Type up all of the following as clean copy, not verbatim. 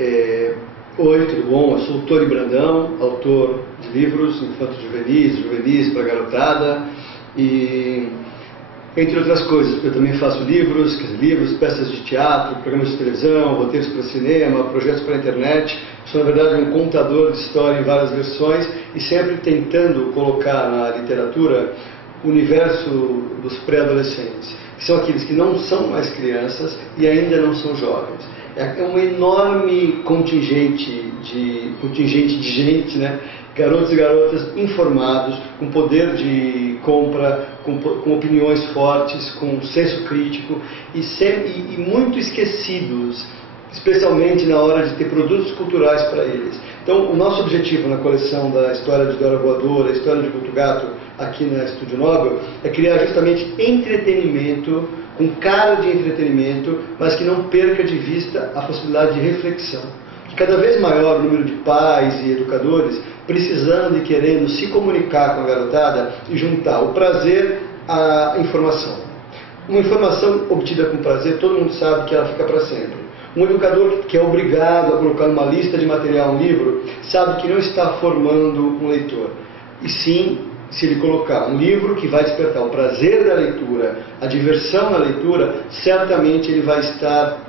Oi, tudo bom? Eu sou o Tony Brandão, autor de livros infanto-juvenis para garotada e, entre outras coisas, eu também faço livros, peças de teatro, programas de televisão, roteiros para cinema, projetos para a internet. Sou, na verdade, um contador de história em várias versões e sempre tentando colocar na literatura o universo dos pré-adolescentes, que são aqueles que não são mais crianças e ainda não são jovens. É um enorme contingente de gente, né? Garotos e garotas informados, com poder de compra, com opiniões fortes, com senso crítico e muito esquecidos, especialmente na hora de ter produtos culturais para eles. Então, o nosso objetivo na coleção da História de Dora Voadora, a História de Guto Gato, aqui na Estúdio Nobel, é criar justamente entretenimento, com cara de entretenimento, mas que não perca de vista a possibilidade de reflexão. Que cada vez maior o número de pais e educadores precisando e querendo se comunicar com a garotada e juntar o prazer à informação. Uma informação obtida com prazer, todo mundo sabe que ela fica para sempre. Um educador que é obrigado a colocar numa lista de material um livro, sabe que não está formando um leitor. E sim, se ele colocar um livro que vai despertar o prazer da leitura, a diversão na leitura, certamente ele vai estar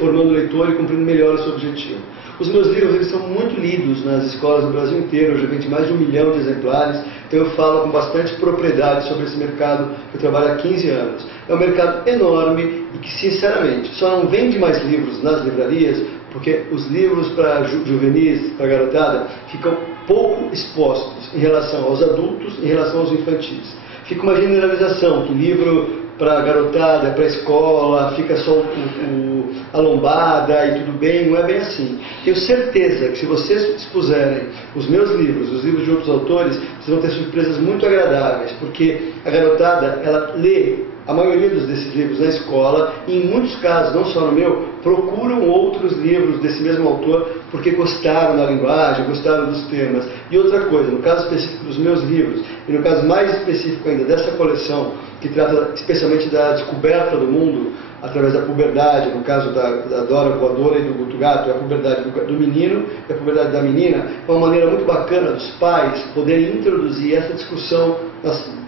formando o leitor e cumprindo melhor o seu objetivo. Os meus livros eles são muito lidos nas escolas do Brasil inteiro, eu já vendi mais de 1 milhão de exemplares, então eu falo com bastante propriedade sobre esse mercado que eu trabalho há 15 anos. É um mercado enorme e que, sinceramente, só não vende mais livros nas livrarias porque os livros para juvenis, para garotada, ficam pouco expostos em relação aos adultos, em relação aos infantis. Fica uma generalização, que livro para garotada, para escola, fica só a lombada e tudo bem, não é bem assim. Tenho certeza que se vocês expuserem os meus livros, os livros de outros autores, vocês vão ter surpresas muito agradáveis, porque a garotada, ela lê a maioria desses livros na escola e, em muitos casos, não só no meu, procuram outros livros desse mesmo autor porque gostaram da linguagem, gostaram dos temas. E outra coisa, no caso específico dos meus livros, e no caso mais específico ainda dessa coleção, que trata especialmente da descoberta do mundo através da puberdade, no caso da Dora Voadora e do Guto Gato, é a puberdade do menino e a puberdade da menina, é uma maneira muito bacana dos pais poderem introduzir essa discussão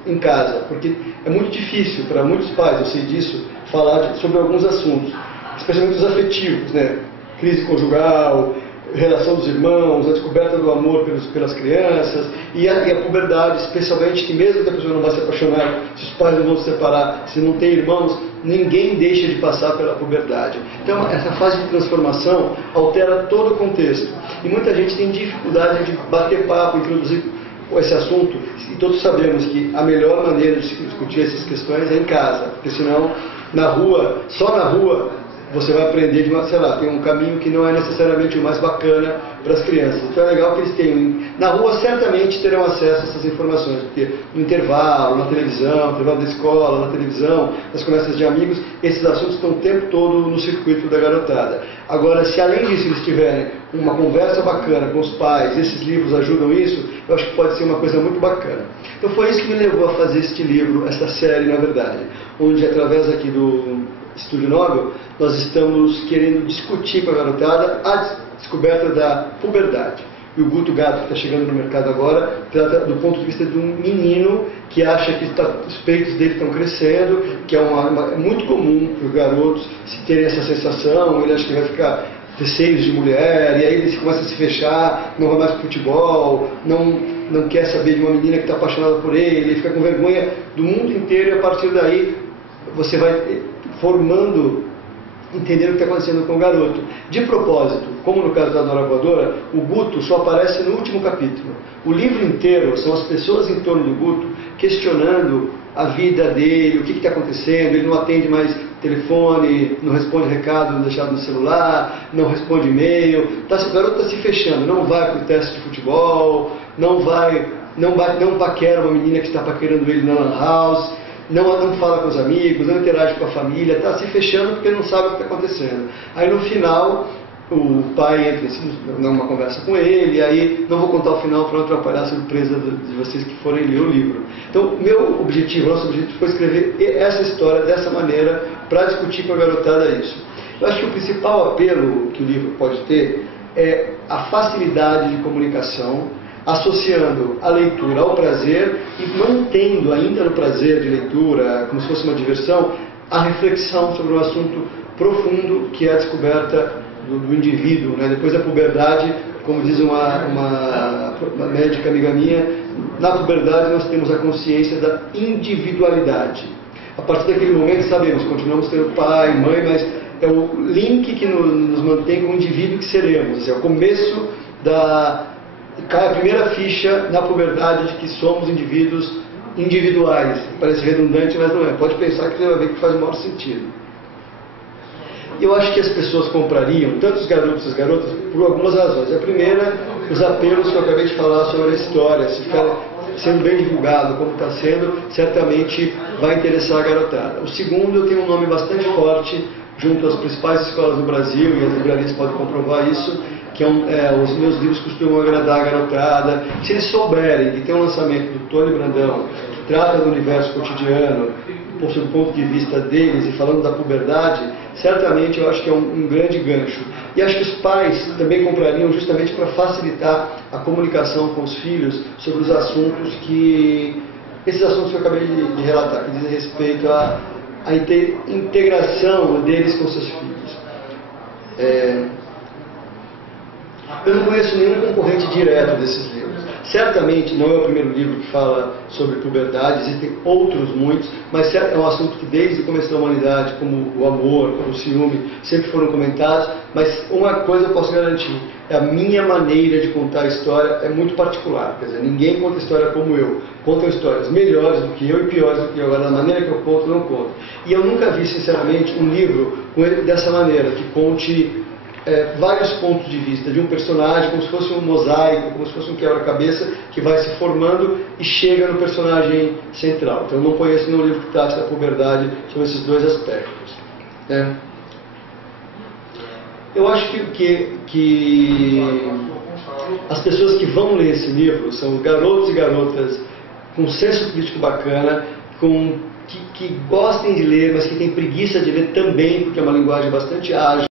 em casa, porque é muito difícil para muitos pais, eu sei disso, falar sobre alguns assuntos, especialmente os afetivos, né? Crise conjugal, relação dos irmãos, a descoberta do amor pelas crianças e a puberdade, especialmente, que mesmo que a pessoa não vai se apaixonar, se os pais não vão se separar, se não tem irmãos, ninguém deixa de passar pela puberdade. Então, essa fase de transformação altera todo o contexto. E muita gente tem dificuldade de bater papo, introduzir esse assunto, e todos sabemos que a melhor maneira de se discutir essas questões é em casa, porque senão, na rua, só na rua, você vai aprender de sei lá, tem um caminho que não é necessariamente o mais bacana para as crianças. Então é legal que eles tenham, na rua certamente terão acesso a essas informações, porque no intervalo, na televisão, no intervalo da escola, na televisão, nas conversas de amigos, esses assuntos estão o tempo todo no circuito da garotada. Agora, se além disso eles tiverem uma conversa bacana com os pais, esses livros ajudam isso, eu acho que pode ser uma coisa muito bacana. Então foi isso que me levou a fazer este livro, esta série, na verdade, onde através aqui do Estúdio Nobel, nós estamos querendo discutir com a garotada a descoberta da puberdade. E o Guto Gato, que está chegando no mercado agora, trata do ponto de vista de um menino que acha que os peitos dele estão crescendo, que é muito comum para os garotos se terem essa sensação, ele acha que vai ficar ter seios de mulher, e aí ele começa a se fechar, não vai mais para futebol, não quer saber de uma menina que está apaixonada por ele fica com vergonha do mundo inteiro, e a partir daí você vai formando, entender o que está acontecendo com o garoto. De propósito, como no caso da Dora Voadora, o Guto só aparece no último capítulo. O livro inteiro são as pessoas em torno do Guto questionando a vida dele, o que está acontecendo, ele não atende mais telefone, não responde recado deixado no celular, não responde e-mail, o garoto está se fechando, não vai para o teste de futebol, não paquera uma menina que está paquerando ele na lan house, não fala com os amigos, não interage com a família, está se fechando porque não sabe o que está acontecendo. Aí no final, o pai entra numa conversa com ele, e aí não vou contar o final para não atrapalhar a surpresa de vocês que forem ler o livro. Então, nosso objetivo foi escrever essa história dessa maneira para discutir com a garotada isso. Eu acho que o principal apelo que o livro pode ter é a facilidade de comunicação, associando a leitura ao prazer e mantendo ainda no prazer de leitura, como se fosse uma diversão, a reflexão sobre um assunto profundo que é a descoberta do indivíduo, né? Depois da puberdade, como diz uma médica amiga minha, na puberdade nós temos a consciência da individualidade. A partir daquele momento, sabemos, continuamos tendo pai, mãe, mas é o link que nos mantém como indivíduo que seremos. É o começo cai a primeira ficha na puberdade de que somos indivíduos individuais. Parece redundante, mas não é. Pode pensar que você vai ver que faz o maior sentido. Eu acho que as pessoas comprariam, tanto os garotos e as garotas, por algumas razões. A primeira, os apelos que eu acabei de falar sobre a história. Se ficar sendo bem divulgado como está sendo, certamente vai interessar a garotada. O segundo, eu tenho um nome bastante forte junto às principais escolas do Brasil, e as livrarias podem comprovar isso, que os meus livros costumam agradar a garotada. Se eles souberem que tem um lançamento do Tony Brandão, que trata do universo cotidiano, sob o ponto de vista deles, e falando da puberdade, certamente eu acho que é um grande gancho. E acho que os pais também comprariam justamente para facilitar a comunicação com os filhos sobre os assuntos esses assuntos que eu acabei de relatar, que dizem respeito à integração deles com seus filhos. Eu não conheço nenhum concorrente direto desses livros. Certamente não é o primeiro livro que fala sobre puberdade, existem outros muitos, mas é um assunto que desde o começo da humanidade, como o amor, como o ciúme, sempre foram comentados, mas uma coisa eu posso garantir, a minha maneira de contar a história é muito particular, quer dizer, ninguém conta história como eu, contam histórias melhores do que eu e piores do que eu, agora da maneira que eu conto, não conto. E eu nunca vi, sinceramente, um livro dessa maneira, que conte vários pontos de vista de um personagem, como se fosse um mosaico, como se fosse um quebra-cabeça que vai se formando e chega no personagem central. Então eu não conheço nenhum livro que trate da puberdade sobre esses dois aspectos. Eu acho que as pessoas que vão ler esse livro são garotos e garotas com senso crítico bacana, que gostem de ler, mas que têm preguiça de ler também, porque é uma linguagem bastante ágil.